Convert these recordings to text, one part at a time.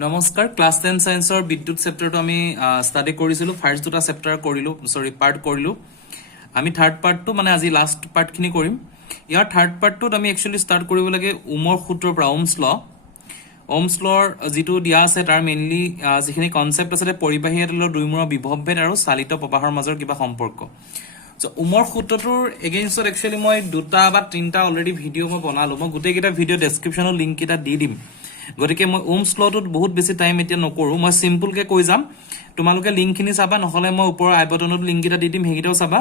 নমস্কাৰ ক্লাছ 10 সায়েন্সৰ বিদ্যুৎ চেপ্টাৰটো আমি ষ্টাডি কৰিছিলো ফাৰ্স্ট দুটা চেপ্টাৰ কৰিলো পাৰ্ট কৰিলো আমি থাৰ্ড পাৰ্টটো মানে আজি লাষ্ট পাৰ্টখিনি কৰিম ইয়াৰ থাৰ্ড পাৰ্টটোত আমি একচুয়ালি ষ্টাৰ্ট কৰিব লাগে ওমৰ সূত্ৰৰ পৰা ওমছ লৰ যেটো দিয়া আছে তাৰ মেইনলি যিখিনি কনসেপ্ট আছে পৰিবাহী এটালৰ দুইমূৰৰ বিভৱভেদ আৰু চালিত প্ৰবাহৰ মাজৰ কিবা সম্পৰ্ক সো ওমৰ সূত্ৰটোৰ এগেইনষ্টত একচুয়ালি মই দুটা বা তিনটা অলৰেডি ভিডিও মই বনালো মই গোটেইকেইটা ভিডিও ডেসক্ৰিপচনৰ লিংক এটা দি দিম গতিকে মই ওমছ লটোত বহুত বেছি টাইম এতিয়া নকৰো মই সিম্পল কে কৈ যাম তোমালোকে লিংকখিনি চাবা নহলে মই ওপৰৰ আই বটনত লিংক এটা দি দিম হেগিটাও চাবা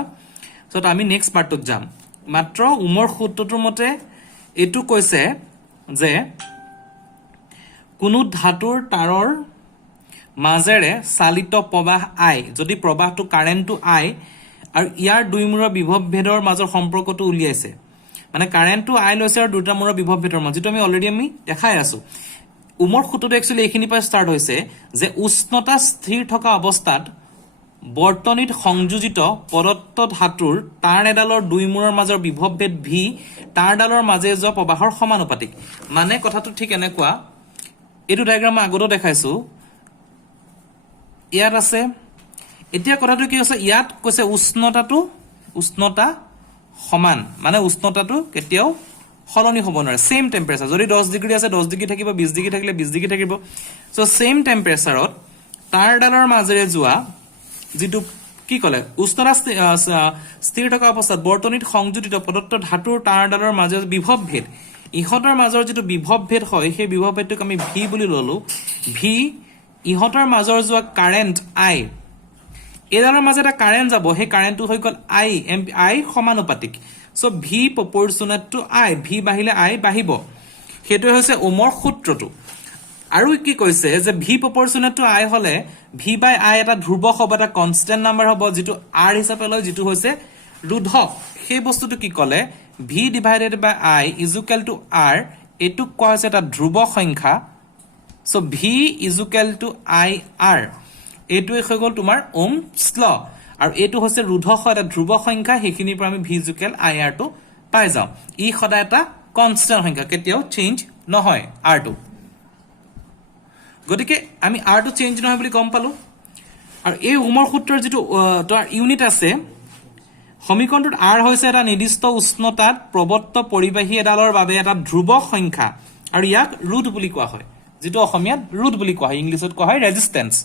সো আমি নেক্সট পাৰ্টত যাম মাত্ৰ ওমৰ সূত্ৰটোৰ মতে এটো কৈছে যে কোনো ধাতুৰ তাৰৰ মাজেৰে চালিত প্ৰবাহ আই যদি প্ৰবাহটো কাৰেন্টটো আই আৰু ইয়াৰ দুইমূৰৰ বিভৱভেদৰ মাজৰ সম্পৰ্কটো উলিয়াইছে মানে কাৰেন্টটো আই লৈছে আৰু দুটা মূৰৰ বিভৱভেদৰ মাজটো আমি অলৰেডি দেখাই আছো ওমৰ সূত্ৰটো একচুয়ালি এইখিনি পৰা ষ্টাৰ্ট হৈছে যে উষ্ণতা স্থিৰ থকা অৱস্থাত বৰ্তনীত সংযোজিত পদাৰ্থ ধাতুৰ তাৰ এডালৰ দুইমূৰৰ মাজৰ বিভৱভেদ ভি তাৰডালৰ মাজে যোৱা প্ৰবাহৰ সমানুপাতিক মানে কথাটো ঠিক এনেকুৱা এটো ডায়াগ্ৰাম আগতো দেখাইছো ইয়াত আছে এতিয়া কথাটো কি আছে ইয়াত কৈছে উষ্ণতা সমান মানে উষ্ণতাটো কেতিয়াও হলনি হ'ব নোৱাৰে সেম টেম্পাৰেচাৰ যদি 10 ডিগ্ৰী আছে 10 ডিগ্ৰী থাকিব 20 ডিগ্ৰী থাকিলে 20 ডিগ্ৰী থাকিব সো সেম টেম্পাৰেচাৰত তাৰডালৰ মাজেৰে যোৱা যেটো কি কলে উষ্ণতা স্থিৰ থকা অৱস্থাত বৰ্তনীত সংযোজিত পদাৰ্থ ধাতুৰ তাৰডালৰ মাজৰ বিভৱভেদ ইহতৰ মাজৰ যেটো বিভৱভেদ হয় সেই বিভৱভেদটোক আমি ভি বুলি ললো ভি ইহতৰ মাজৰ যোৱা কাৰেন্ট আই এডালৰ মাজে এটা কাৰেন্ট যাব সেই কাৰেন্টটো হৈ গল আই সমানুপাতিক সো ভি প্ৰপৰ্চনেট টু আই ভি বাহিলে আই বাহিব হেতু হৈছে ওমৰ সূত্ৰটো আৰু কি কৈছে যে ভি প্ৰপৰ্চনেট টু আই হলে ভি বাই আই এটা ধ্ৰুৱক হ'ব এটা কনস্ট্যান্ট নাম্বাৰ হ'ব যেটো আৰ হিচাপে লয় যেটো হৈছে ৰোধক সেই বস্তুটো কি কলে V divided by I is equal to R এটো কোৱা হৈছে এটা ধ্ৰুৱক সংখ্যা so V is equal to I R এটো হৈ গল তোমাৰ ওমছ ল আৰু এটো হৈছে ৰোধক এটা ধ্ৰুৱক সংখ্যা হেখিনিৰ পৰা আমি V is equal I R টো পাই যাও ই সদায় এটা কনস্ট্যান্ট সংখ্যা কেতিয়াও চেঞ্জ নহয় আৰ টো গতিকে আমি আৰ টো চেঞ্জ নহয় বুলি গম পালো আৰু এই ওমৰ সূত্ৰৰ যেটো তাৰ ইউনিট আছে সমীকৰণটোত আৰ হৈছে এটা নিৰ্দিষ্ট উষ্ণতাত প্ৰবত্ত পৰিবাহী এডালৰ বাবে এটা ধ্ৰুৱক সংখ্যা আৰু ইয়াক ৰুট বুলি কোৱা হয় যেটো অসমীয়াত ৰুট বুলি কোৱা হয় ইংলিছত কোৱা হয় ৰেজিস্ট্যান্স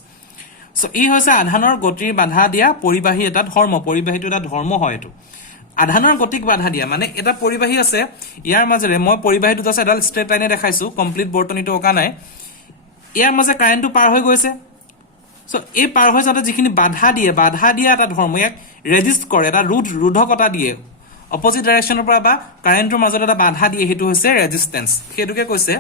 সো ই হৈছে আধানৰ গতিৰ বাধা দিয়া পৰিবাহী এটা ধৰ্ম পৰিবাহীটো এটা ধৰ্ম হয় এটো আধানৰ গতিক বাধা দিয়া মানে এটা পৰিবাহী আছে ইয়াৰ মাজেৰে মই পৰিবাহীটো জাস্ট এডাল ষ্ট্ৰেট লাইনে দেখাইছো কমপ্লিট বৰ্তনীটো অকা নাই ইয়াৰ মাজে কাৰেন্টটো পাৰ হৈ গৈছে সো এই পাৰ হৈ যাতে যিখিনি বাধা দিয়া এটা ধৰ্ম ইয়াক ৰেজিস্ট কৰে এটা ৰোধকতা দিয়ে অপজিট ডাইৰেকশনৰ পৰা বা কাৰেন্টৰ মাজত এটা বাধা দিয়ে হেতু হৈছে ৰেজিস্ট্যান্স হেতুকে কৈছে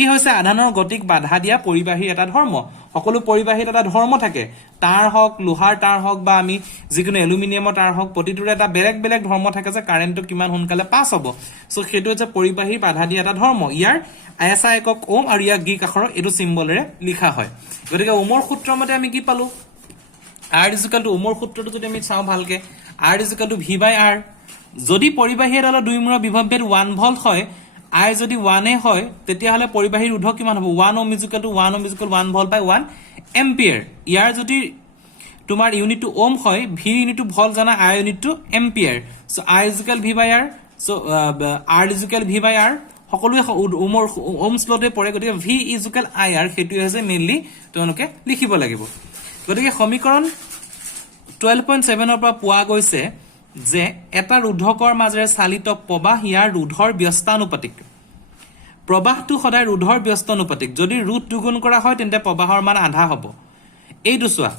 ই হৈছে আধানৰ গতিক বাধা দিয়া পৰিবাহী এটা ধৰ্ম সকলো পৰিবাহীত এটা ধৰ্ম থাকে তাৰ হক লোহাৰ তাৰ হক বা আমি যিকোনো এলুমিনিয়ামৰ তাৰ হক প্ৰতিটোৰে এটা বেলেগ ধৰ্ম থাকে যে কাৰেন্টটো কিমান সোনকালে পাছ হ'ব সো হেতু হৈছে পৰিবাহী বাধা দিয়া এটা ধৰ্ম ইয়াৰ আইএসআই একক ওম আৰু ইয়াক গ্ৰীক আখৰৰ এটো সিম্বলেৰে লিখা হয় গতিকে ওমৰ সূত্ৰৰ মতে আমি কি পালো R is equal to Omar সূত্ৰটো যদি আমি চাও ভালকে R is equal to V by R যদি পৰিবাহী এডালৰ দুইমূৰৰ বিভৱভেদ 1 ভোল্ট হয় I যদি 1 এ হয় তেতিয়া হলে পৰিবাহী ৰোধক কিমান হ'ব 1 ohm is equal to 1 ohm is equal to 1 volt by 1 ampere ইয়াৰ যদি তোমাৰ ইউনিট টু ওম হয় V ইউনিট টু ভোল্ট জানা I unit to ampere so I is equal V by R so R is equal V by R সকলোৱে Omar ohms লতে পৰে গতিকে V is equal I R হেতু হৈছে mainly তোমালোকে লিখিব লাগিব গতিকে সমীকৰণ 12.7 ৰ পৰা পোৱা গৈছে যে এটা ৰোধকৰ মাজেৰে চালিত প্ৰবাহ ইয়াৰ ৰোধৰ ব্যস্তানুপাতিক প্ৰবাহটো সদায় ৰোধৰ ব্যস্তানুপাতিক যদি ৰোধ দুগুণ কৰা হয় তেন্তে প্ৰবাহৰ মান আধা হ'ব এইটো চোৱা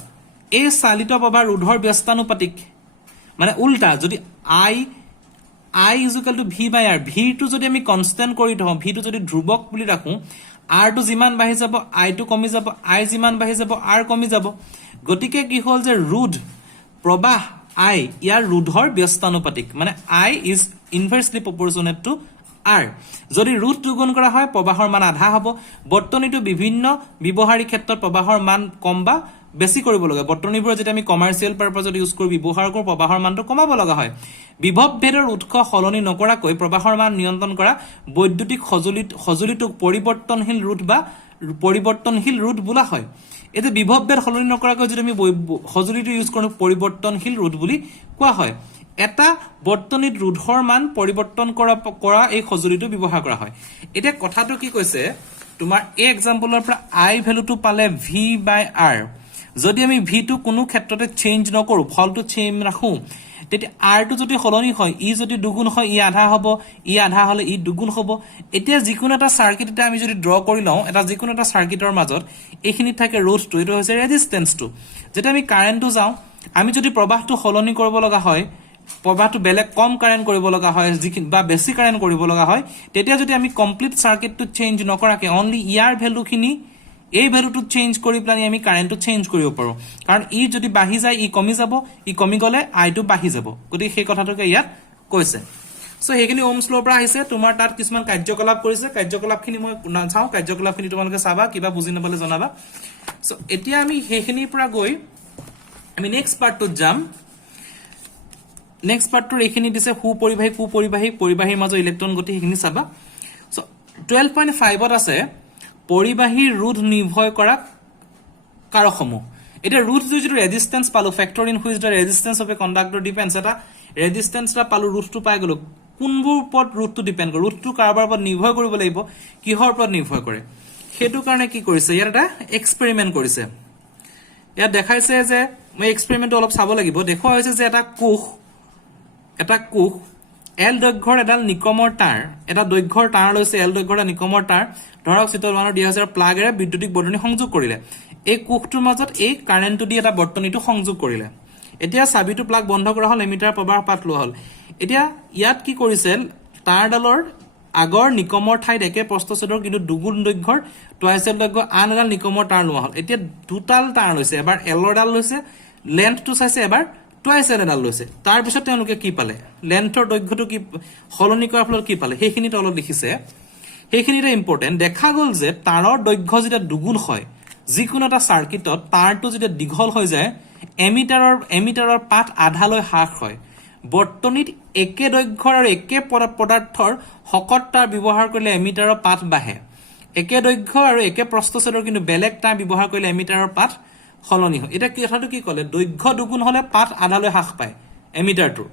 এই চালিত প্ৰবাহ ৰোধৰ ব্যস্তানুপাতিক মানে উল্টা যদি I is equal to V by R V টো যদি আমি কনস্ট্যান্ট কৰি থওঁ V টো যদি ধ্ৰুৱক বুলি ৰাখো R টো যিমান বাঢ়ি যাব I টো কমি যাব I যিমান বাঢ়ি যাব R কমি যাব গতিকে কি হল যে ৰোধ প্ৰবাহ I ইয়াৰ ৰোধৰ ব্যস্তানুপাতিক মানে I is inversely proportionate to R যদি ৰোধ দুগুণ কৰা হয় প্ৰবাহৰ মান আধা হ'ব বৰ্তনীটো বিভিন্ন ব্যৱহাৰিক ক্ষেত্ৰত প্ৰবাহৰ মান কম বা বেছি কৰিব লগা বৰ্তনীবোৰ যেটা আমি কমাৰ্শিয়াল পাৰপাজত ইউজ কৰি ব্যৱহাৰ কৰোঁ প্ৰবাহৰ মানটো কমাব লগা হয় বিভৱভেদৰ উৎস সলনি নকৰাকৈ প্ৰবাহৰ মান নিয়ন্ত্ৰণ কৰা বৈদ্যুতিক সজুলিটোক পৰিৱৰ্তনশীল ৰোধ বা পৰিৱৰ্তনশীল ৰোধ বোলা হয় এতিয়া বিভৱ বেদ সলনি নকৰাকৈ যদি আমি সঁজুলিটো ইউজ কৰোঁ পৰিৱৰ্তনশীল ৰোধ বুলি কোৱা হয় এটা বৰ্তনীত ৰোধৰ মান পৰিৱৰ্তন কৰা এই সঁজুলিটো ব্যৱহাৰ কৰা হয় এতিয়া কথাটো কি কৈছে তোমাৰ এই এক্সাম্পলৰ পৰা আই ভ্যালুটো পালে ভি বাই আৰ যদি আমি ভি টো কোনো ক্ষেত্ৰতে চেঞ্জ নকৰো ফলটো চেম ৰাখো তেতিয়া আৰ টো যদি সলনি হয় ই যদি দুগুণ হয় ই আধা হ'ব ই আধা হলে ই দুগুণ হ'ব এতিয়া যিকোনো এটা সাৰ্কিট এটা আমি যদি ড্ৰ কৰি লওঁ এটা যিকোনো এটা সাৰ্কিটৰ মাজত এইখিনি থাকে ৰোধটো এটো হৈছে ৰেজিস্ট্যান্সটো যেটা আমি কাৰেন্টটো যাওঁ আমি যদি প্ৰবাহটো সলনি কৰিব লগা হয় প্ৰবাহটো বেলেগ কম কাৰেন্ট কৰিব লগা হয় বা বেছি কাৰেন্ট কৰিব লগা হয় তেতিয়া যদি আমি কমপ্লিট সাৰ্কিটটো চেঞ্জ নকৰাকে অনলি ইয়াৰ ভ্যালুখিনি এই ভ্যালুটো চেঞ্জ কৰি প্লানি আমি কাৰেন্টটো চেঞ্জ কৰিব পাৰো কাৰণ ই যদি বাঢ়ি যায় ই কমি যাব ই কমি গলে আইটো বাঢ়ি যাব গতি সেই কথাটোকে ইয়াত কৈছে সো হেখিনি ওমছ লৰ পৰা আহিছে তোমাৰ তাত কিছুমান কাৰ্যকলাপ কৰিছে কাৰ্যকলাপখিনি মই নাচাও কাৰ্যকলাপখিনি তোমালোকে চাবা কিবা বুজি নাপালে জনাবা সো এতিয়া আমি হেখিনিৰ পৰা গৈ আমি নেক্সট পাৰ্টটোত যাম নেক্সট পাৰ্টটোৰ এইখিনি দিছে সুপৰিবাহী কুপৰিবাহী পৰিবাহীৰ মাজৰ ইলেক্ট্ৰন গতি হেখিনি চাবা সো 12.5 ত আছে পৰিবাহী ৰোধ নিৰ্ভৰ কৰা কাৰকসমূহ এটা ৰোধ যিটো ৰেজিস্ট্যান্স পালো factor in which the resistance of a conductor depends এটা ৰেজিস্ট্যান্সটা পালো ৰোধটো পাই গলো কোনবোৰ ওপৰত ৰোধটো ডিপেন্ড কৰে ৰোধটো কাৰবাৰ ওপৰত নিৰ্ভৰ কৰিব লাগিব কিহৰ ওপৰত নিৰ্ভৰ কৰে হেতু কাৰণে কি কৰিছে ইয়াত এটা এক্সপেৰিমেন্ট কৰিছে ইয়াত দেখাইছে যে মই এক্সপেৰিমেন্টটো অলপ চাব লাগিব দেখুৱা হৈছে যে এটা কোষ এল দৈৰ্ঘ্যৰ এডাল নিকমৰ তাঁৰ এটা দৈৰ্ঘ্যৰ তাঁৰ লৈছে এল দৈৰ্ঘ্যৰ এটা নিকমৰ তাঁৰ ধৰক চিত্ৰত মানৰ 2000 প্লাগেৰে বৈদ্যুতিক বৰ্তনী সংযোগ কৰিলে এই কোষটোৰ মাজত এই কাৰেন্টটো দি এটা বৰ্তনীটো সংযোগ কৰিলে এতিয়া চাবিটো প্লাগ বন্ধ কৰা হল এমিটাৰ প্ৰবাহ পাত লোৱা হল এতিয়া ইয়াত কি কৰিছিল তাঁৰডালৰ আগৰ নিকমৰ ঠাইত একে প্ৰস্থচ্ছেদৰ কিন্তু দুগুণ দৈৰ্ঘ্যৰ টুৱাইচেল দৈৰ্ঘ্য আন এডাল নিকমৰ তাঁৰ লোৱা হল এতিয়া দুটাল তাঁৰ লৈছে এবাৰ এলৰ ডাল লৈছে লেন্থটো চাইছে এবাৰ টুৱাইচেল এডাল লৈছে তাৰ পিছত তেওঁলোকে কি পালে লেন্থৰ দৈৰ্ঘ্যটো কি সলনি কৰাৰ ফলত কি পালে সেইখিনি তলত লিখিছে সেইখিনিতে ইম্পৰ্টেন্ট দেখা গল যে তাঁৰৰ দৈৰ্ঘ্য যেতিয়া দুগুণ হয় যিকোনো এটা সাৰ্কিটত তাঁৰটো যেতিয়া দীঘল হৈ যায় এমিটাৰৰ পাঠ আধালৈ হ্ৰাস হয় বৰ্তনীত একে দৈৰ্ঘ্যৰ আৰু একে পদাৰ্থৰ শকত তাঁৰ ব্যৱহাৰ কৰিলে এমিটাৰৰ পাঠ বাঢ়ে একে দৈৰ্ঘ্য আৰু একে প্ৰস্থচ্ছেদৰ কিন্তু বেলেগ তাঁৰ ব্যৱহাৰ কৰিলে এমিটাৰৰ পাঠ সলনি হয় এটা কথাটো কি কলে দৈৰ্ঘ্য দুগুণ হলে পাঠ আধালৈ হ্ৰাস পায় এমিটাৰটো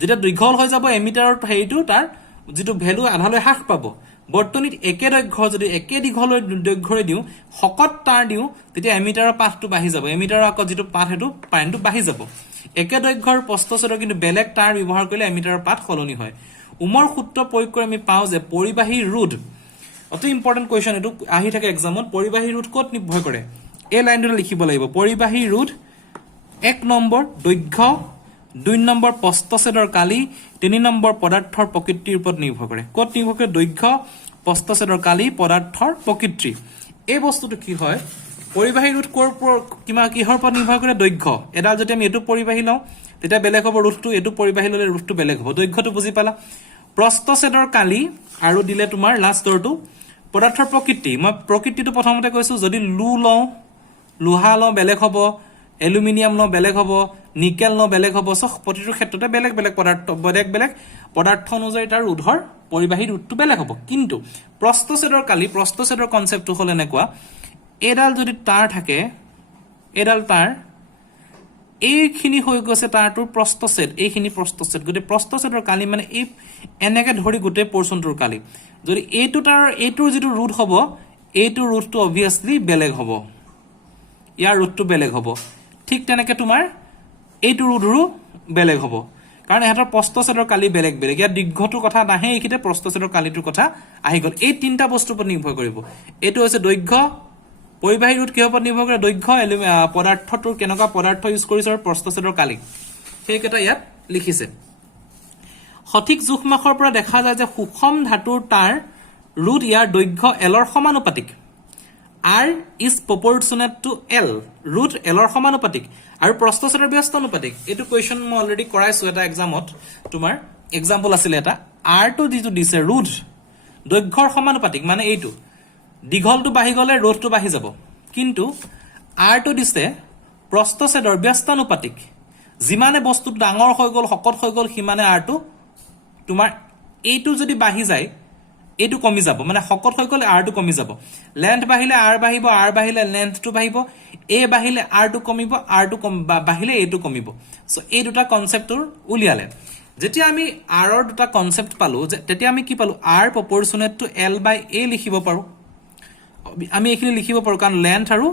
যেতিয়া দীঘল হৈ যাব এমিটাৰৰ হেৰিটো তাৰ যেটো ভ্যালু আধালৈ হ্ৰাস পাব বৰ্তনীত একে দৈৰ্ঘ্য যদি একে দীঘলৈ দৈৰ্ঘ্যৰে দিও শকত তাঁৰ দিও তেতিয়া এমিটাৰৰ পাঠটো বাঢ়ি যাব এমিটাৰৰ আকৌ যেটো পাঠ হেতু পইণ্টটো বাঢ়ি যাব একে দৈৰ্ঘ্যৰ প্ৰস্থচ্ছেদৰ কিন্তু বেলেগ তাঁৰ ব্যৱহাৰ কৰিলে এমিটাৰৰ পাঠ সলনি হয় উমৰ সূত্ৰ প্ৰয়োগ কৰি আমি পাও যে পৰিবাহী ৰোধ অতি ইম্পৰ্টেন্ট কোৱেশ্চন এটো আহি থাকে এক্সামত পৰিবাহী ৰোধ ক'ত নিৰ্ভৰ কৰে এই লাইনটো লিখিব লাগিব পৰিবাহী ৰোধ 1 নম্বৰ দৈৰ্ঘ্য 2 নম্বৰ প্ৰস্থচ্ছেদৰ কালি 3 নম্বৰ পদাৰ্থৰ প্ৰকৃতিৰ ওপৰত নিৰ্ভৰ কৰে ক'ত নিৰ্ভৰ কৰে দৈৰ্ঘ্য প্ৰস্থচ্ছেদৰ কালি পদাৰ্থৰ প্ৰকৃতি এই বস্তুটো কি হয় পৰিবাহী ৰোধ কিহৰ ওপৰত নিৰ্ভৰ কৰে দৈৰ্ঘ্য এডাল যদি আমি এটো পৰিবাহী লওঁ তেতিয়া বেলেগ হ'ব ৰোধটো এটো পৰিবাহী ললে ৰোধটো বেলেগ হ'ব দৈৰ্ঘ্যটো বুজি পালা প্ৰস্থচ্ছেদৰ কালি আৰু দিলে তোমাৰ লাষ্টৰটো পদাৰ্থৰ প্ৰকৃতি মই প্ৰকৃতিটো প্ৰথমতে কৈছো যদি লোহা লওঁ বেলেগ হ'ব এলুমিনিয়াম লওঁ বেলেগ হ'ব নিকেল লওঁ বেলেগ হ'ব সব প্ৰতিটো ক্ষেত্ৰতে বেলেগ বেলেগ পদাৰ্থ অনুযায়ী তাৰ ৰোধৰ পৰিবাহী ৰোধটো বেলেগ হ'ব কিন্তু প্ৰস্থচ্ছেদৰ কনসেপ্টটো হল এনেকুৱা এডাল যদি তাঁৰ থাকে এডাল তাঁৰ এইখিনি হৈ গৈছে তাঁৰটোৰ প্ৰস্থচ্ছেদ এইখিনি প্ৰস্থচ্ছেদ গতি প্ৰস্থচ্ছেদৰ কালি মানে এই এনেকে ধৰি গোটেই পৰ্চনটোৰ কালি যদি এইটোৰ যেটো ৰোধ হ'ব এইটো ৰোধটো অবভিয়াসলি বেলেগ হ'ব ইয়াৰ ৰোধটো বেলেগ হ'ব ঠিক তেনেকে তোমাৰ এইটো ৰোধৰো বেলেগ হ'ব কাৰণ এহাতৰ প্ৰস্থচ্ছেদৰ কালি বেলেগ ইয়াৰ দীৰ্ঘটোৰ কথা নাহে এইখিতে প্ৰস্থচ্ছেদৰ কালিটোৰ কথা আহি গল এই তিনটা বস্তুৰ ওপৰত নিৰ্ভৰ কৰিব এইটো হৈছে দৈৰ্ঘ্য পৰিবাহী ৰোধ কিহৰ ওপৰত নিৰ্ভৰ কৰে দৈৰ্ঘ্য পদাৰ্থটোৰ কেনেকুৱা পদাৰ্থ ইউজ কৰিছে আৰু প্ৰস্থচ্ছেদৰ কালি সেইকেইটা ইয়াত লিখিছে সঠিক জোখমাখৰ পৰা দেখা যায় যে সুষম ধাতুৰ তাঁৰ ৰোধ ইয়াৰ দৈৰ্ঘ্য এলৰ সমানুপাতিক R is proportionate to L ৰোধ এলৰ সমানুপাতিক আৰু প্ৰস্থচ্ছেদৰ ব্যস্ত অনুপাতিক এটো কোৱেশ্চন মই অলৰেডি কৰাইছো এটা এক্সামত তোমাৰ এক্সাম্পল আছিল এটা R টো যেটো দিছে ৰোধ দৈৰ্ঘ্যৰ সমানুপাতিক মানে এইটো দীঘলটো বাঢ়ি গলে ৰোধটো বাঢ়ি যাব কিন্তু R টো দিছে প্ৰস্থচ্ছেদৰ ব্যস্ত অনুপাতিক যিমানে বস্তু ডাঙৰ হৈ গল শকত হৈ গল সিমানে R টো তোমাৰ এইটো যদি বাঢ়ি যায় এইটো কমি যাব মানে শকত হৈ গ'লে আৰটো কমি যাব লেন্থ বাঢ়িলে আৰ বাঢ়িব আৰ বাঢ়িলে লেন্থটো বাঢ়িব এ বাঢ়িলে আৰটো কমিব আৰটো বাঢ়িলে এটো কমিব সো এই দুটা কনসেপ্টৰ উলিয়ালে যেতিয়া আমি আৰৰ দুটা কনসেপ্ট পালো তেতিয়া আমি কি পালো আৰ প্ৰপৰচনেট টু এল বাই এ লিখিব পাৰো আমি এইখিনি লিখিব পাৰো কাৰণ লেন্থ আৰু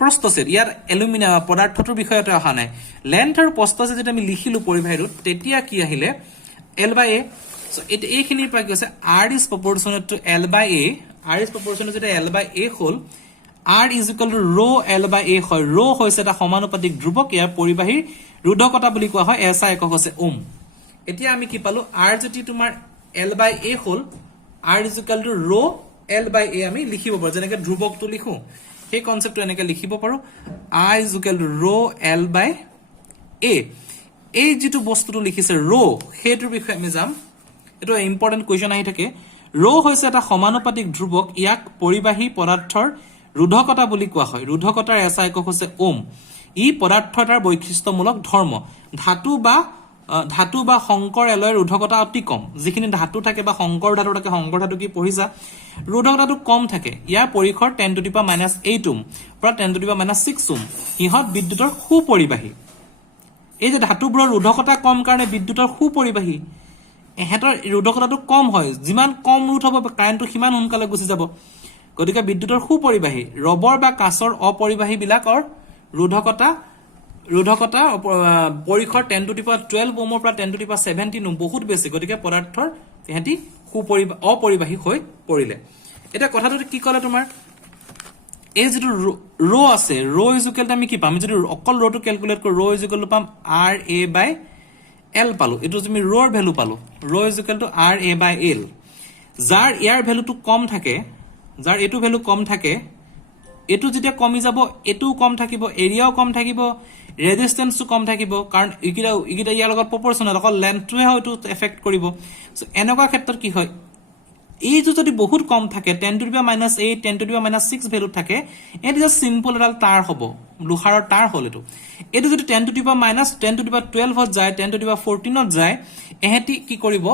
প্ৰস্থছেদ ইয়াৰ এলুমিনিয়াম পদাৰ্থটোৰ বিষয়তে অহা নাই লেন্থ আৰু প্ৰস্থছেদ যেতিয়া আমি লিখিলো পৰিভাষাটোত তেতিয়া কি আহিলে এল বাই এ সো এইখিনিৰ পৰা কি হৈছে r is proportionate to l by a r is proportionate to l by a hall r is equal to rho l by a হয় rho হৈছে এটা সমানুপাতিক ধ্ৰুৱক ইয়াৰ পৰিবাহীৰ ৰোধকতা বুলি কোৱা হয় এসা একক হৈছে ওম এতিয়া আমি কি পালো r যদি তোমাৰ l by a hall r is equal to rho l by a আমি লিখিব পাৰো যেনেকৈ ধ্ৰুৱকটো লিখো সেই কনসেপ্টটো এনেকৈ লিখিব পাৰো r is equal to rho l by a এই যেটো বস্তুটো লিখিছে rho হেটোৰ বিষয়ে আমি যাম এটো ইম্পৰ্টেন্ট কোৱেশ্চন আহি থাকে rho হৈছে এটা সমানুপাতিক ধ্ৰুৱক ইয়াক পৰিবাহী পদাৰ্থৰ ৰোধকতা বুলি কোৱা হয় ৰোধকতাৰ এসা একক হৈছে ওম ই পদাৰ্থটাৰ বৈশিষ্ট্যমূলক ধৰ্ম ধাতু বা সংকৰ এলয়ৰ ৰোধকতা অতি কম যিখিনি ধাতু থাকে বা সংকৰ ধাতু কি পঢ়িছা ৰোধকতাটো কম থাকে ইয়াৰ পৰিখৰ 10 to the power -8 ওম পৰা 10 to the power -6 ওম ইহত বিদ্যুতৰ সুপৰিবাহী এই যে ধাতুবোৰৰ ৰোধকতা কম কাৰণে বিদ্যুতৰ সুপৰিবাহী এহেতৰ ৰোধকতাটো কম হয় যিমান কম ৰোধ হ'ব কাৰেন্টটো সিমান সোনকালে গুচি যাব গতিকে বিদ্যুতৰ সুপৰিবাহী ৰবৰ বা কাঁচৰ অপৰিবাহী বিলাকৰ ৰোধকতা পৰিখৰ 10 to the power 12 ওমৰ পৰা 10 to the power 17 ওম বহুত বেছি গতিকে পদাৰ্থৰ এহেতি অপৰিবাহী হৈ পৰিলে এটা কথাটো কি ক'লে তোমাৰ এই যেটো rho আছে rho is equal to আমি কি পাম যদি অকল rho টো ক্যালকুলেট কৰো rho is equal to পাম r a by l পালো এটো তুমি rho এর ভ্যালু পালো rho is equal to r a by l যাৰ ইয়াৰ ভ্যালুটো কম থাকে যাৰ এটো ভ্যালু কম থাকে এটো যেতিয়া কমি যাব এটো কম থাকিব এৰিয়াও কম থাকিব ৰেজিস্ট্যান্সও কম থাকিব কাৰণ ইগিটা ইয়াৰ লগত প্ৰপৰচনেল অকল লেন্থটোৱে হয়তো এফেক্ট কৰিব সো এনেকুৱা ক্ষেত্ৰত কি হয় এই যদি বহুত কম থাকে 10 to the power -8 10 to the power -6 value থাকে এটো জাস্ট সিম্পল এডাল তার হ'ব লোহাৰৰ তার হল এটো যদি 10 to the power -10 to the power 12 হত যায় 10 to the power 14 হত যায় এহেতি কি কৰিব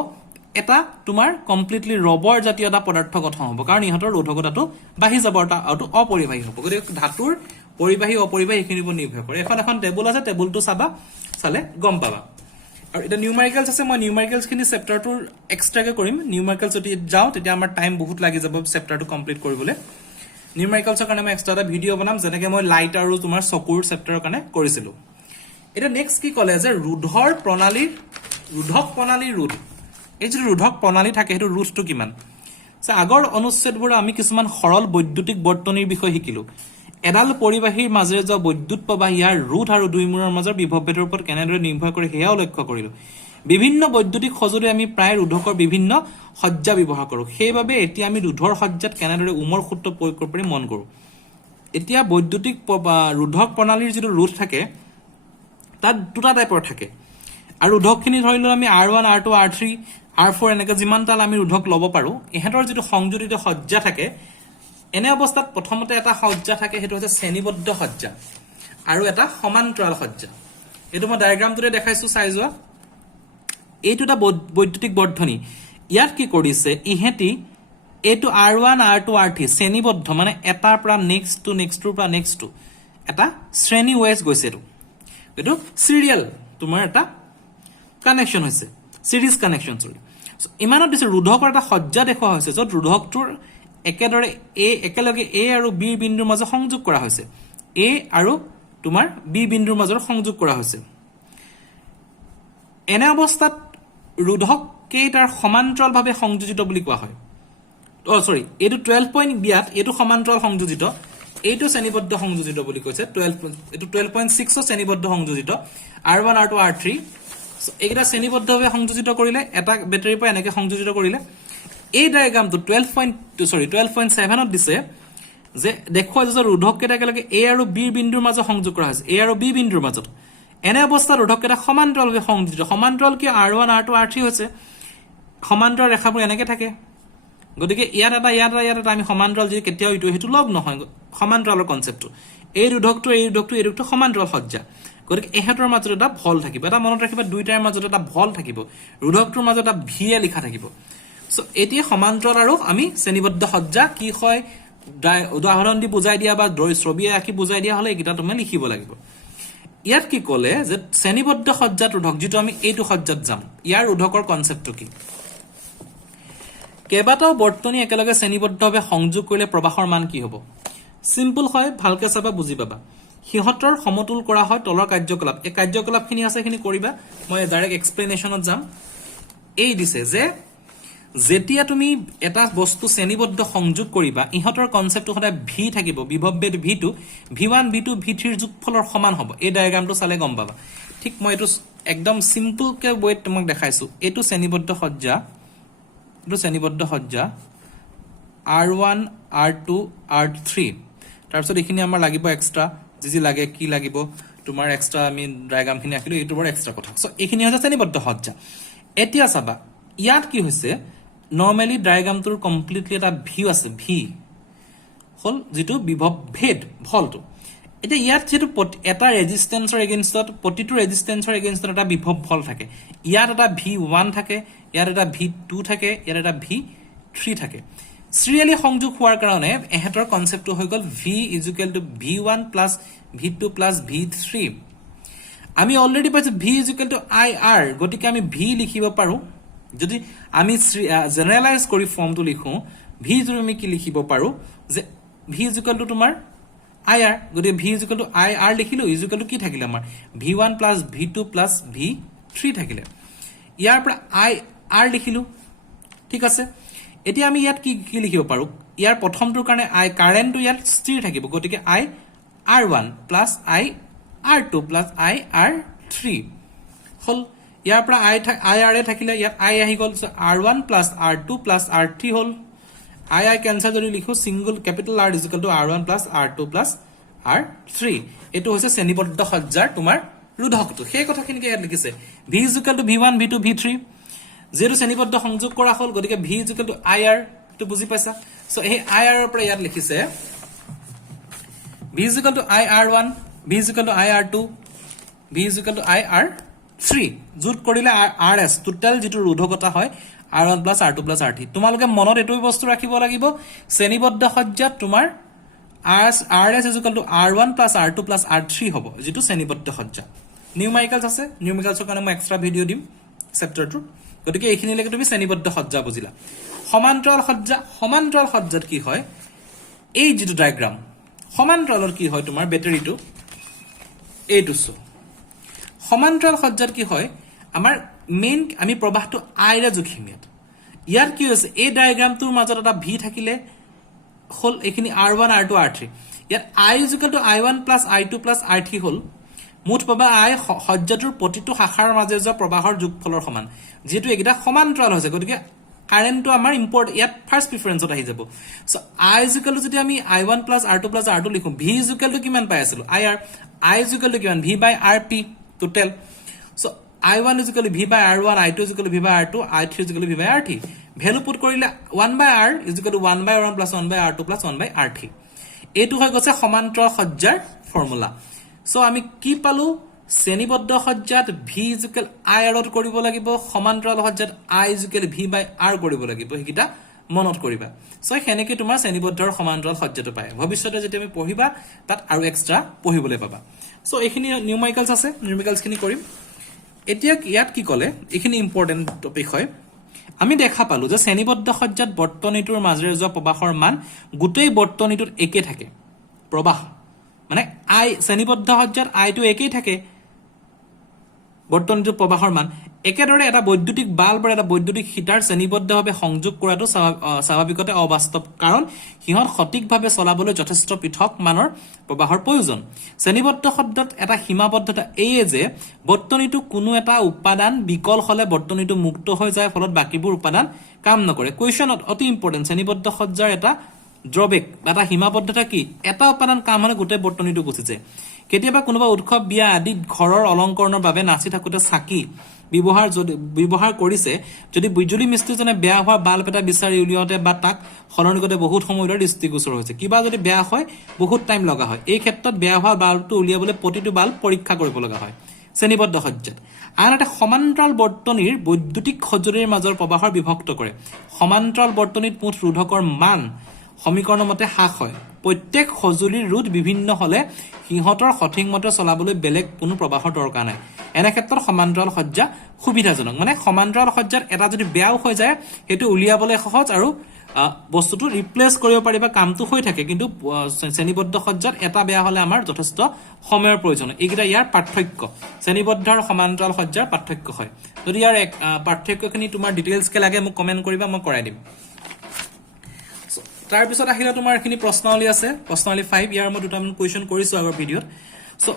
এটা তোমাৰ কমপ্লিটলি ৰবৰ জাতীয় এটা পদাৰ্থ গঠন হ'ব কাৰণ ইহতৰ ৰোধকতাটো বাঢ়ি যাব আৰু অপৰিবাহী হ'ব গতিকে ধাতুৰ পৰিবাহী অপৰিবাহী এখিনিৰ ওপৰত নিৰ্ভৰ কৰে এখন টেবুল আছে টেবুলটো চালে গম পাবা আৰু এটা নিউমেৰিকেলছ আছে মই নিউমেৰিকেলছ খিনি চেপ্টাৰটোৰ এক্সট্ৰাকে কৰিম নিউমেৰিকেলছ যদি যাও তেতিয়া আমাৰ টাইম বহুত লাগি যাব চেপ্টাৰটো কমপ্লিট কৰিবলৈ নিউমেৰিকেলছৰ কাৰণে মই এক্সট্ৰা এটা ভিডিও বনাম যেনেকৈ মই লাইট আৰু তোমাৰ চকুৰ চেপ্টাৰৰ কাৰণে কৰিছিলো এটা নেক্সট কি ক'লে যে ৰোধক প্ৰণালীৰ ৰোধ এই যে ৰোধক প্ৰণালী থাকে হেতু ৰোধটো কিমান আগৰ অনুচ্ছেদবোৰ আমি কিছুমান সৰল বৈদ্যুতিক বৰ্তনীৰ বিষয় শিকিলো এডাল পৰিবাহীৰ মাজেৰে যোৱা বৈদ্যুত প্ৰবাহ ইয়াৰ ৰোধ আৰু দুই মূৰৰ মাজৰ বিভৱভেদৰ ওপৰত কেনেদৰে নিৰ্ভৰ কৰে হেয়াও লক্ষ্য কৰিলো বিভিন্ন বৈদ্যুতিক সঁজুলি আমি প্ৰায় ৰোধকৰ বিভিন্ন সজ্জা ব্যৱহাৰ কৰো সেইবাবে এতিয়া আমি ৰোধৰ সজ্জাত কেনেদৰে ওমৰ সূত্ৰ প্ৰয়োগ কৰিব পাৰি মন কৰো এতিয়া বৈদ্যুতিক ৰোধক প্ৰণালীৰ যিটো ৰোধ থাকে তাত দুটা টাইপৰ থাকে আৰু ৰোধকখিনি ধৰিলো আমি R1 R2 R3 R4 এনেকৈ যিমানটাল আমি ৰোধক ল'ব পাৰো এহেতৰ যিটো সংযোজিত সজ্জা থাকে এনে অৱস্থাত প্ৰথমতে এটা সজ্জা থাকে হেতু হৈছে শ্ৰেণীবদ্ধ সজ্জা আৰু এটা সমান্তৰাল সজ্জা এটো মই ডায়াগ্ৰামটোতে দেখাইছো চাই যোৱা এইটো এটা বৈদ্যুতিক বৰ্ধনী ইয়াত কি কৰিছে ইহেতি এটো R1 R2 R3 শ্ৰেণীবদ্ধ মানে এটাৰ পৰা নেক্সট টুৰ পৰা নেক্সট টু এটা শ্ৰেণী ওয়াইজ গৈছে এটো সিৰিয়াল তোমাৰ এটা কানেকশন হৈছে সিৰিজ কানেকশন সৰি ইমানত দিছে ৰোধকৰ এটা সজ্জা দেখুৱা হৈছে যত ৰোধকটোৰ একেদৰে একেলগে এ আৰু বি বিন্দুৰ মাজত সংযোগ কৰা হৈছে এ আৰু তোমাৰ বি বিন্দুৰ মাজত সংযোগ কৰা হৈছে এনে অৱস্থাত ৰোধক কেইটাৰ সমান্তৰালভাৱে সংযোজিত বুলি কোৱা হয় এইটো 12 পইণ্ট বিয়াত এইটো সমান্তৰাল সংযোজিত এইটো শ্ৰেণীবদ্ধ সংযোজিত বুলি কৈছে 12 এইটো 12.6 শ্ৰেণীবদ্ধ সংযোজিত R1 R2 R3 এইটা শ্ৰেণীবদ্ধভাৱে সংযোজিত কৰিলে এটা বেটাৰীৰ পৰা এনেকৈ সংযোজিত কৰিলে এই ডায়াগ্ৰামটো 12.7 ত দিছে যে দেখুৱা যে ৰোধক কেইটা একেলগে এ আৰু বি বিন্দুৰ মাজত সংযোগ কৰা হৈছে এ আৰু বি বিন্দুৰ মাজত এনে অৱস্থাত ৰোধক কেইটা সমান্তৰালভাৱে সংযোজিত সমান্তৰাল কি R1 R2 R3 হৈছে সমান্তৰাল ৰেখাবোৰ এনেকৈ থাকে গতিকে ইয়াত এটা আমি সমান্তৰাল যে কেতিয়াও ইটো হেতু লগ নহয় সমান্তৰালৰ কনসেপ্টটো এই ৰোধকটো সমান্তৰাল সজ্জা গতিকে এহেতৰ মাজত এটা ভল থাকিব এটা মনত ৰাখিবা দুইটাৰ মাজত এটা ভল থাকিব ৰোধকটোৰ মাজত এটা ভিএ লিখা থাকিব সো এতিয়া সমান্তৰাল আৰু আমি শ্ৰেণীবদ্ধ সজ্জা কি হয় উদাহৰণ দি বুজাই দিয়া বা ছবি আঁকি বুজাই দিয়া হলে এইকেইটা তুমি লিখিব লাগিব ইয়াত কি ক'লে যে শ্ৰেণীবদ্ধ সজ্জাত ৰোধক যেটো আমি এইটো সজ্জাত যাম ইয়াৰ ৰোধকৰ কনসেপ্টটো কি কেবাটাও বৰ্তনী একেলগে শ্ৰেণীবদ্ধভাৱে সংযোগ কৰিলে প্ৰবাহৰ মান কি হ'ব সিম্পল হয় ভালকে চাবা বুজি পাবা হিহতৰ সমতুল কৰা হয় তলৰ কাৰ্যকলাপ এই কাৰ্যকলাপখিনি আছে খিনি কৰিবা মই ডাইৰেক্ট এক্সপ্লেনেশ্যনত যাম এই দিছে যে যেতিয়া তুমি এটা বস্তু শ্ৰেণীবদ্ধ সংযোগ কৰিবা ইহতৰ কনসেপ্টটো সদায় ভি থাকিব বিভৱ বেদ ভি2 v1 v2 v3 ৰ যোগফলৰ সমান হ'ব এই ডায়াগ্ৰামটো চালে গম পাবা ঠিক মই এটো একদম সিম্পল কে ওয়েট তোমাক দেখাইছো এটো শ্ৰেণীবদ্ধ সজ্জা r1 r2 r3 তাৰপিছত এইখিনি আমাৰ লাগিব এক্সট্ৰা যি লাগে কি লাগিব তোমাৰ এক্সট্ৰা আমি ডায়াগ্ৰামখিনি আঁকিলো এইটো বৰ এক্সট্ৰা কথা সো এইখিনি হৈছে শ্ৰেণীবদ্ধ সজ্জা এতিয়া চাবা ইয়াত কি হৈছে নৰমালি ডায়াগ্ৰামটোৰ কমপ্লিটলি এটা ভিউ আছে ভি হল যেটো বিভৱ ভেদ ভলটো এটা ইয়াত যেটো এটা ৰেজিস্ট্যান্সৰ এগেইনষ্টত প্ৰতিটো ৰেজিস্ট্যান্সৰ এগেইনষ্টত এটা বিভৱ ভল থাকে ইয়াত এটা v1 থাকে ইয়াত এটা v2 থাকে ইয়াত এটা v3 থাকে সিৰিয়ালি সংযোগ হোৱাৰ কাৰণে এহেতৰ কনসেপ্টটো হৈ গল v v1 v2 v3 আমি অলৰেডি পাইছো v ir গতিকে আমি v লিখিব পাৰো যদি আমি জেনাৰেলাইজ কৰি ফৰ্মটো লিখো v যদি আমি কি লিখিব পাৰো যে v তোমাৰ ir গতিকে v ir লিখিলো কি থাকিলে আমাৰ v1 v2 v3 থাকিলে ইয়াৰ পৰা ir লিখিলো ঠিক আছে এতিয়া আমি ইয়াত কি লিখিব পাৰো ইয়াৰ প্ৰথমটোৰ কাৰণে i কাৰেন্টটো ইয়াত স্থিৰ থাকিব গতিকে i r1 i r2 i r3 হল ইয়াৰ পৰা i r থাকিলে ইয়াত i আহি গল r1 r2 r3 hall i cancel যদি লিখো single capital r r1 r2 r3 এটো হৈছে শ্ৰেণীবদ্ধ সজ্জাৰ তোমাৰ ৰোধকটো সেই কথাখিনিকে ইয়াত লিখিছে v v1 v2 v3 যেটো শ্ৰেণীবদ্ধ সংযোগ কৰা হল গতিকে v ir তো বুজি পাইছা সো এই ir ৰ পৰা ইয়াত লিখিছে v ir1 v ir2 v ir3 যোগ কৰিলে rs টোটাল যেটো ৰোধকতা হয় r1 r2 r3 তোমালোকে মনত এটো বস্তু ৰাখিব লাগিব শ্ৰেণীবদ্ধ সজ্জাত তোমাৰ rs r1 r2 r3 হ'ব যেটো শ্ৰেণীবদ্ধ সজ্জা নিউমেৰিকেলছ আছে নিউমেৰিকেলছৰ কাৰণে মই এক্সট্ৰা ভিডিও দিম চেপ্টাৰটো গতিকে এইখিনি লৈকে তুমি শ্ৰেণীবদ্ধ সজ্জা বুজিলা সমান্তৰাল সজ্জাত কি হয় এই যেটো ডায়াগ্ৰাম সমান্তৰালৰ কি হয় তোমাৰ বেটাৰীটো এইটো সমান্তৰাল সজ্জাত কি হয় আমাৰ মেইন আমি প্ৰবাহটো i ৰে জুখিম ইয়াত কি হৈছে এই ডায়াগ্ৰামটোৰ মাজত এটা v থাকিলে হল এইখিনি r1 r2 r3 ইয়াত i i1 i2 r3 হল মুঠ পাবা i সজ্জাটোৰ প্ৰতিটো শাখাৰ মাজে যোৱা প্ৰবাহৰ যোগফলৰ সমান যেটো একিটা সমান্তৰাল হৈছে গতিকে কাৰেন্টটো আমাৰ ইম্পৰ্ট ইয়াত ফাৰ্স্ট প্ৰিফাৰেন্সত আহি যাব সো i যদি আমি i1 r2 r2 লিখো v কিমান পাই আছিল i কিমান v rp total so i1 v r1 i2 v r2 i3 v r3 value put কৰিলে 1 r 1 r1 1 r2 1 r3 এটো হৈ গৈছে সমান্তৰাল সজ্জাৰ ফৰ্মুলা সো আমি কি পালো শ্ৰেণীবদ্ধ সজ্জাত v ir ত কৰিব লাগিব সমান্তৰাল সজ্জাত i v r কৰিব লাগিব হেকিটা মনত কৰিবা সো হেনেকে তোমাৰ শ্ৰেণীবদ্ধ আৰু সমান্তৰাল সজ্জাটো পায় ভৱিষ্যতে যেতিয়া আমি পঢ়িবা তাত আৰু এক্সট্ৰা পঢ়িবলৈ পাবা সো এইখিনি নিউমেৰিকেলছ আছে নিউমেৰিকেলছ খিনি কৰিম এতিয়া ইয়াত কি ক'লে এইখিনি ইম্পৰ্টেন্ট টপিক হয় আমি দেখা পালো যে শ্ৰেণীবদ্ধ সজ্জাত বৰ্তনীটোৰ মাজেৰে যোৱা প্ৰবাহৰ মান গোটেই বৰ্তনীটোত একে থাকে প্ৰবাহ মানে i শ্ৰেণীবদ্ধ সজ্জাত i টো একেই থাকে বৰ্তনীটোৰ প্ৰবাহৰ মান একেদৰে এটা বৈদ্যুতিক বাল্ব আৰু এটা বৈদ্যুতিক হিটাৰ শ্ৰেণীবদ্ধভাৱে সংযোগ কৰাটো স্বাভাৱিকতে অবাস্তৱ কাৰণ হিহত সঠিকভাৱে চলাবলৈ যথেষ্ট পৃথক মানৰ প্ৰবাহৰ প্ৰয়োজন শ্ৰেণীবদ্ধ সজ্জাত এটা সীমাবদ্ধতা এই যে বৰ্তনীটো কোনো এটা উপাদান বিকল হলে বৰ্তনীটো মুক্ত হৈ যায় ফলত বাকিবোৰ উপাদান কাম নকৰে কোৱেশ্চনত অতি ইম্পৰ্টেন্ট শ্ৰেণীবদ্ধ সজ্জাৰ এটা ড্ৰবেক এটা সীমাবদ্ধতা কি এটা উপাদান কাম হলে গোটেই বৰ্তনীটো গুচি যায় কেতিয়াবা কোনোবা উৎসৱ বিয়া আদি ঘৰৰ অলংকৰণৰ বাবে নাচি থাকোতে চাকি ব্যৱহাৰ কৰিছে যদি বিজুলী মিস্ত্ৰীজনে বেয়া হোৱা বাল্ব এটা বিচাৰি উলিয়াওতে বা তাক সলনি কৰোতে বহুত সময়ৰ দৃষ্টিগোচৰ হৈছে কিবা যদি বেয়া হয় বহুত টাইম লগা হয় এই ক্ষেত্ৰত বেয়া হোৱা বাল্বটো উলিয়াবলৈ প্ৰতিটো বাল্ব পৰীক্ষা কৰিব লগা হয় শ্ৰেণীবদ্ধ সজ্জাত আনহাতে সমান্তৰাল বৰ্তনীৰ বৈদ্যুতিক সঁজুলিৰ মাজৰ প্ৰবাহৰ বিভক্ত কৰে সমান্তৰাল বৰ্তনীত মুঠ ৰোধকৰ মান সমীকৰণৰ মতে হ্ৰাস হয় প্ৰত্যেক সঁজুলিৰ ৰোধ বিভিন্ন হলে সিহঁতৰ সঠিকমতে চলাবলৈ বেলেগ কোনো প্ৰবাহৰ দৰকাৰ নাই এনে ক্ষেত্ৰত সমান্তৰাল সজ্জা সুবিধাজনক মানে সমান্তৰাল সজ্জাত এটা যদি বেয়াও হৈ যায় সেইটো উলিয়াবলৈ সহজ আৰু বস্তুটো ৰিপ্লেস কৰিব পাৰিবা কামটো হৈ থাকে কিন্তু শ্ৰেণীবদ্ধ সজ্জাত এটা বেয়া হলে আমাৰ যথেষ্ট সময়ৰ প্ৰয়োজন এইকেইটা ইয়াৰ পাৰ্থক্য শ্ৰেণীবদ্ধ আৰু সমান্তৰাল সজ্জাৰ পাৰ্থক্য হয় যদি ইয়াৰ পাৰ্থক্যখিনি তোমাৰ ডিটেইলছ কে লাগে মোক কমেন্ট কৰিবা মই কৰাই দিম তাৰ পিছত আহিলা তোমাৰ এখিনি প্ৰশ্নাৱলী আছে প্ৰশ্নাৱলী 5 ইয়াৰ মই দুটামান কোৱেশ্চন কৰিছো আগৰ ভিডিঅত সো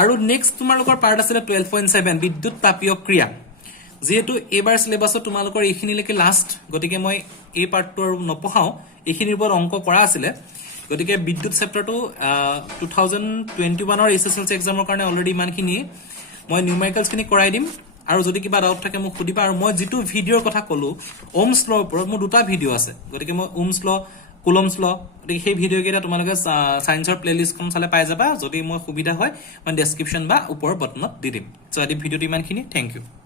আৰু নেক্সট তোমালোকৰ পাৰ্ট আছে 12.7 বিদ্যুৎ তাপীয় ক্ৰিয়া যেহেতু এবাৰ সিলেবাসত তোমালোকৰ এইখিনিলৈকে লাষ্ট গতিকে মই এই পাৰ্টটো আৰু নপঢ়াও এইখিনিৰ ওপৰত অংক কৰা আছিল গতিকে বিদ্যুৎ চেপ্টাৰটো 2021 ৰ এছএছএলসি এক্সামৰ কাৰণে অলৰেডি ইমানখিনি মই নিউমেৰিকেলছ খিনি কৰাই দিম আৰু যদি কিবা ডাউট থাকে মোক সুধিবা আৰু মই যেটো ভিডিঅৰ কথা কলো ওমছ লৰ ওপৰত মোৰ দুটা ভিডিঅ আছে গতিকে মই ওমছ ল কুলমছ ল গতিকে সেই ভিডিঅ কেইটা তোমালোকে সায়েন্সৰ প্লেলিষ্টখন চালে পাই যাবা যদি মই সুবিধা হয় মই ডেসক্ৰিপচন বা ওপৰৰ বটনত দি দিম সো আজি ভিডিঅটো ইমানখিনি থ্যাংক ইউ